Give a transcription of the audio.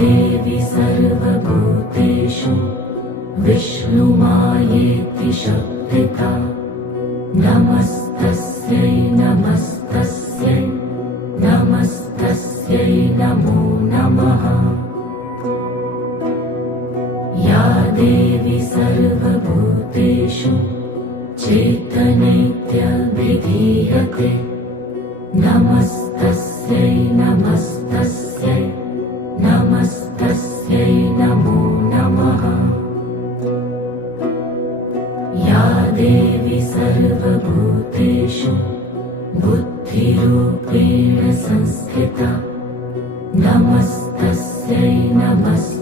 देवी सर्वभूतेषु विष्णुमायेति शब्दिता नमस्तस्यै नमस्तस्यै नमस्तस्यै नमो नमः। या देवी सर्वभूतेषु चेतनैत्यभिधीयते नमस्तस्यै नमस्तस्यै नमस्तस्यै नमो नमः। या देवी सर्वभूतेषु बुद्धिरूपेण संस्थिता नमस्तस्यै नमस्तस्यै